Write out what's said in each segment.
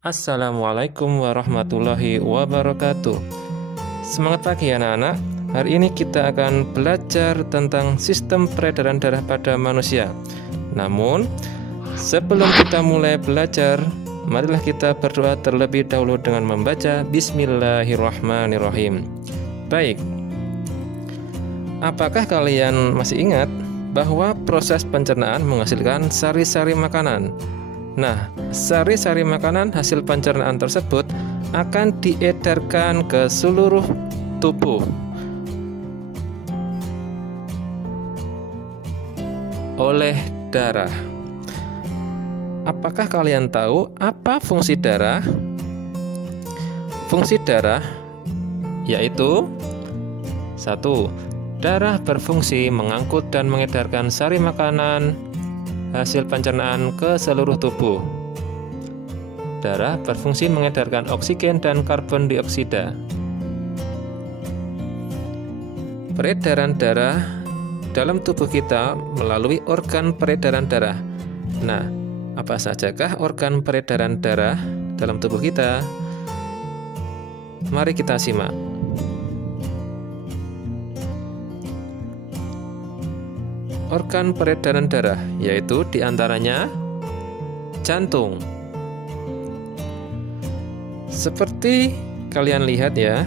Assalamualaikum warahmatullahi wabarakatuh. Semangat pagi anak-anak. Hari ini kita akan belajar tentang sistem peredaran darah pada manusia. Namun, sebelum kita mulai belajar, marilah kita berdoa terlebih dahulu dengan membaca Bismillahirrahmanirrahim. Baik, apakah kalian masih ingat bahwa proses pencernaan menghasilkan sari-sari makanan? Nah, sari-sari makanan hasil pencernaan tersebut akan diedarkan ke seluruh tubuh oleh darah. Apakah kalian tahu apa fungsi darah? Fungsi darah yaitu 1. Darah berfungsi mengangkut dan mengedarkan sari makanan hasil pencernaan ke seluruh tubuh. Darah berfungsi mengedarkan oksigen dan karbon dioksida. Peredaran darah dalam tubuh kita melalui organ peredaran darah. Nah, apa sajakah organ peredaran darah dalam tubuh kita? Mari kita simak. Organ peredaran darah yaitu diantaranya jantung. Seperti kalian lihat ya,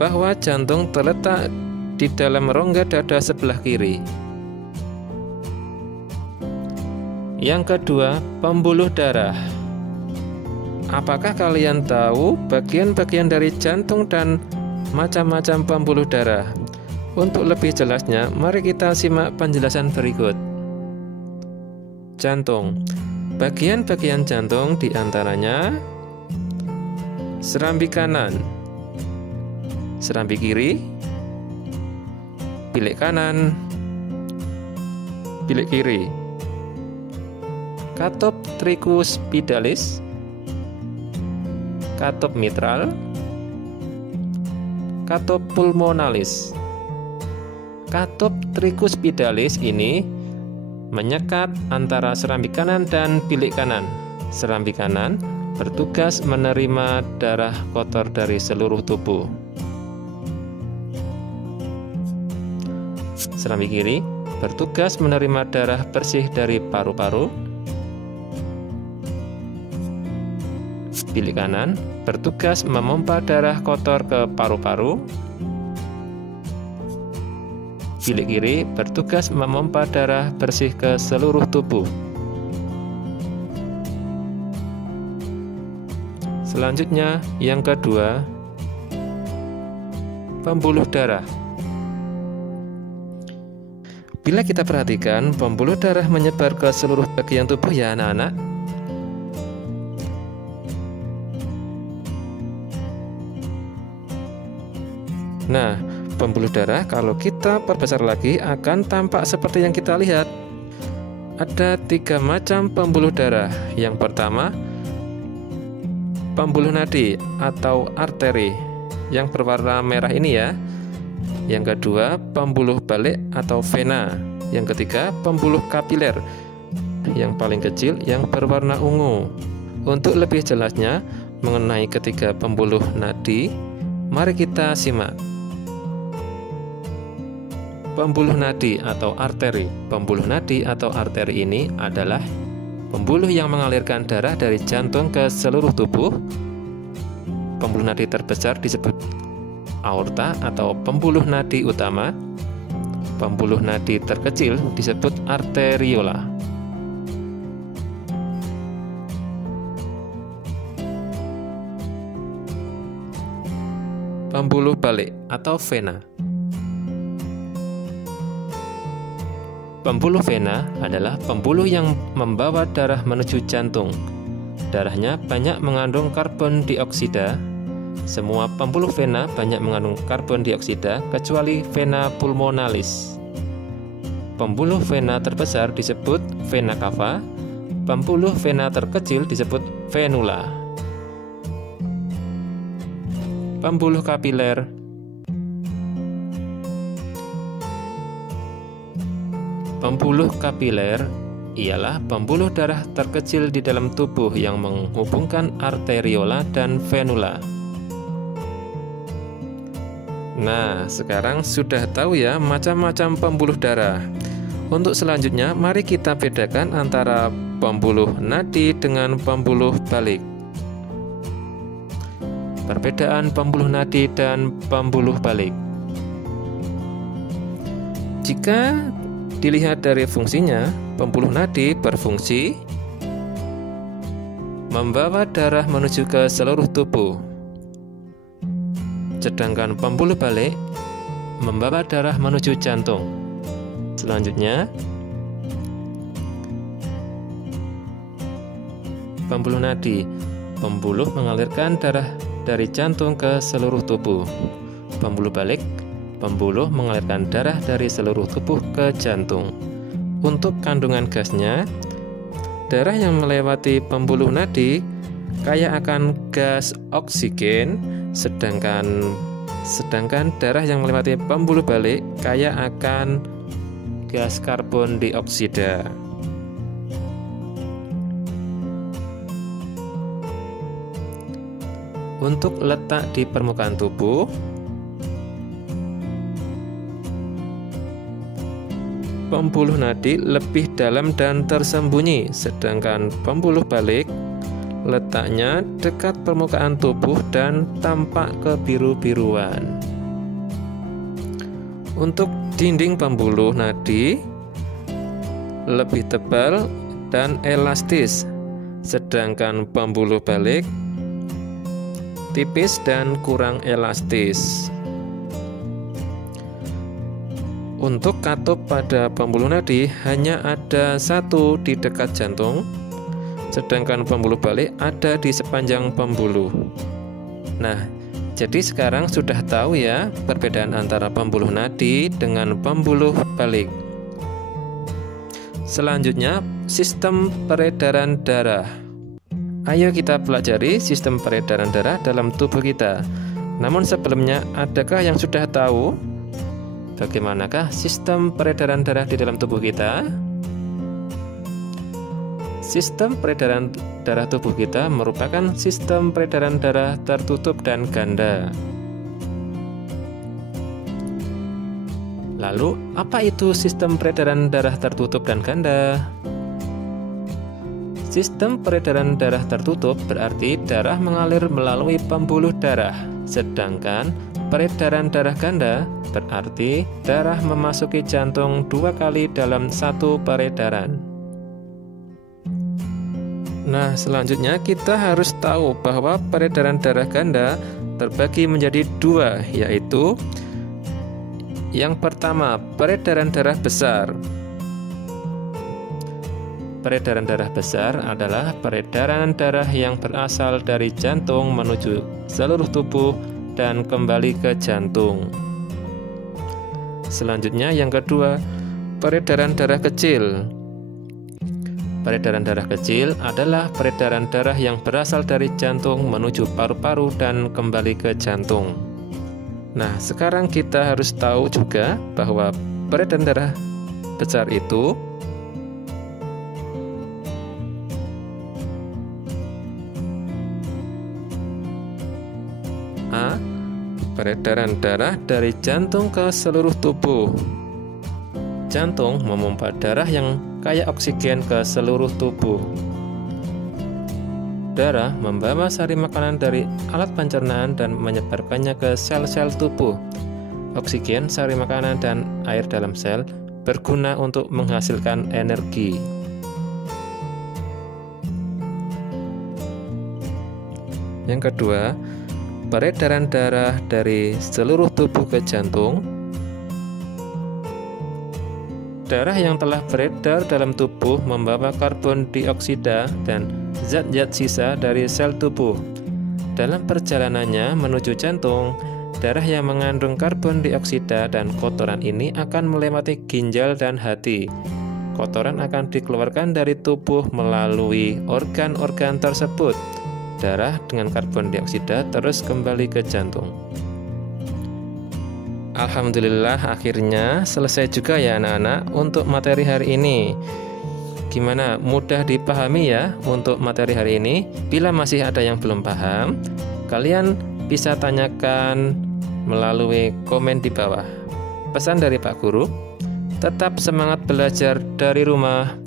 bahwa jantung terletak di dalam rongga dada sebelah kiri. Yang kedua, pembuluh darah. Apakah kalian tahu bagian-bagian dari jantung dan macam-macam pembuluh darah? Untuk lebih jelasnya, mari kita simak penjelasan berikut. Jantung. Bagian-bagian jantung diantaranya serambi kanan, serambi kiri, bilik kanan, bilik kiri, katup trikuspidalis, katup mitral, katup pulmonalis. Katup trikuspidalis ini menyekat antara serambi kanan dan bilik kanan. Serambi kanan bertugas menerima darah kotor dari seluruh tubuh. Serambi kiri bertugas menerima darah bersih dari paru-paru. Bilik kanan bertugas memompa darah kotor ke paru-paru. Bilik kiri bertugas memompa darah bersih ke seluruh tubuh. Selanjutnya, yang kedua, pembuluh darah. Bila kita perhatikan, pembuluh darah menyebar ke seluruh bagian tubuh ya anak-anak. Nah, pembuluh darah kalau kita perbesar lagi akan tampak seperti yang kita lihat. Ada 3 macam pembuluh darah. Yang pertama, pembuluh nadi atau arteri yang berwarna merah ini ya. Yang kedua, pembuluh balik atau vena. Yang ketiga, pembuluh kapiler yang paling kecil yang berwarna ungu. Untuk lebih jelasnya mengenai ketiga pembuluh nadi, mari kita simak. Pembuluh nadi atau arteri. Pembuluh nadi atau arteri ini adalah pembuluh yang mengalirkan darah dari jantung ke seluruh tubuh. Pembuluh nadi terbesar disebut aorta atau pembuluh nadi utama. Pembuluh nadi terkecil disebut arteriola. Pembuluh balik atau vena. Pembuluh vena adalah pembuluh yang membawa darah menuju jantung. Darahnya banyak mengandung karbon dioksida. Semua pembuluh vena banyak mengandung karbon dioksida kecuali vena pulmonalis. Pembuluh vena terbesar disebut vena cava. Pembuluh vena terkecil disebut venula. Pembuluh kapiler. Pembuluh kapiler ialah pembuluh darah terkecil di dalam tubuh yang menghubungkan arteriola dan venula. Nah, sekarang sudah tahu ya macam-macam pembuluh darah. Untuk selanjutnya, mari kita bedakan antara pembuluh nadi dengan pembuluh balik. Perbedaan pembuluh nadi dan pembuluh balik. Jika dilihat dari fungsinya, pembuluh nadi berfungsi membawa darah menuju ke seluruh tubuh, sedangkan pembuluh balik membawa darah menuju jantung. Selanjutnya, pembuluh nadi, pembuluh mengalirkan darah dari jantung ke seluruh tubuh. Pembuluh balik, pembuluh mengalirkan darah dari seluruh tubuh ke jantung. Untuk kandungan gasnya, darah yang melewati pembuluh nadi kaya akan gas oksigen, sedangkan darah yang melewati pembuluh balik kaya akan gas karbon dioksida. Untuk letak di permukaan tubuh, pembuluh nadi lebih dalam dan tersembunyi, sedangkan pembuluh balik letaknya dekat permukaan tubuh dan tampak kebiru-biruan. Untuk dinding pembuluh nadi lebih tebal dan elastis, sedangkan pembuluh balik tipis dan kurang elastis. Untuk katup pada pembuluh nadi hanya ada satu di dekat jantung, sedangkan pembuluh balik ada di sepanjang pembuluh. Nah, jadi sekarang sudah tahu ya perbedaan antara pembuluh nadi dengan pembuluh balik. Selanjutnya, sistem peredaran darah. Ayo kita pelajari sistem peredaran darah dalam tubuh kita. Namun sebelumnya, adakah yang sudah tahu bagaimanakah sistem peredaran darah di dalam tubuh kita? Sistem peredaran darah tubuh kita merupakan sistem peredaran darah tertutup dan ganda. Lalu, apa itu sistem peredaran darah tertutup dan ganda? Sistem peredaran darah tertutup berarti darah mengalir melalui pembuluh darah, sedangkan peredaran darah ganda berarti darah memasuki jantung 2 kali dalam satu peredaran. Nah, selanjutnya kita harus tahu bahwa peredaran darah ganda terbagi menjadi 2, yaitu yang pertama, peredaran darah besar. Peredaran darah besar adalah peredaran darah yang berasal dari jantung menuju seluruh tubuh dan kembali ke jantung. Selanjutnya yang kedua, peredaran darah kecil. Peredaran darah kecil adalah peredaran darah yang berasal dari jantung menuju paru-paru dan kembali ke jantung. Nah, sekarang kita harus tahu juga bahwa peredaran darah besar itu A. Peredaran darah dari jantung ke seluruh tubuh. Jantung memompa darah yang kaya oksigen ke seluruh tubuh. Darah membawa sari makanan dari alat pencernaan dan menyebarkannya ke sel-sel tubuh. Oksigen, sari makanan, dan air dalam sel berguna untuk menghasilkan energi. Yang kedua, peredaran darah dari seluruh tubuh ke jantung. Darah yang telah beredar dalam tubuh membawa karbon dioksida dan zat-zat sisa dari sel tubuh. Dalam perjalanannya menuju jantung, darah yang mengandung karbon dioksida dan kotoran ini akan melewati ginjal dan hati. Kotoran akan dikeluarkan dari tubuh melalui organ-organ tersebut. Darah dengan karbon dioksida terus kembali ke jantung. Alhamdulillah, akhirnya selesai juga ya anak-anak untuk materi hari ini. Gimana? Mudah dipahami ya untuk materi hari ini? Bila masih ada yang belum paham, kalian bisa tanyakan melalui komen di bawah. Pesan dari Pak Guru, tetap semangat belajar dari rumah.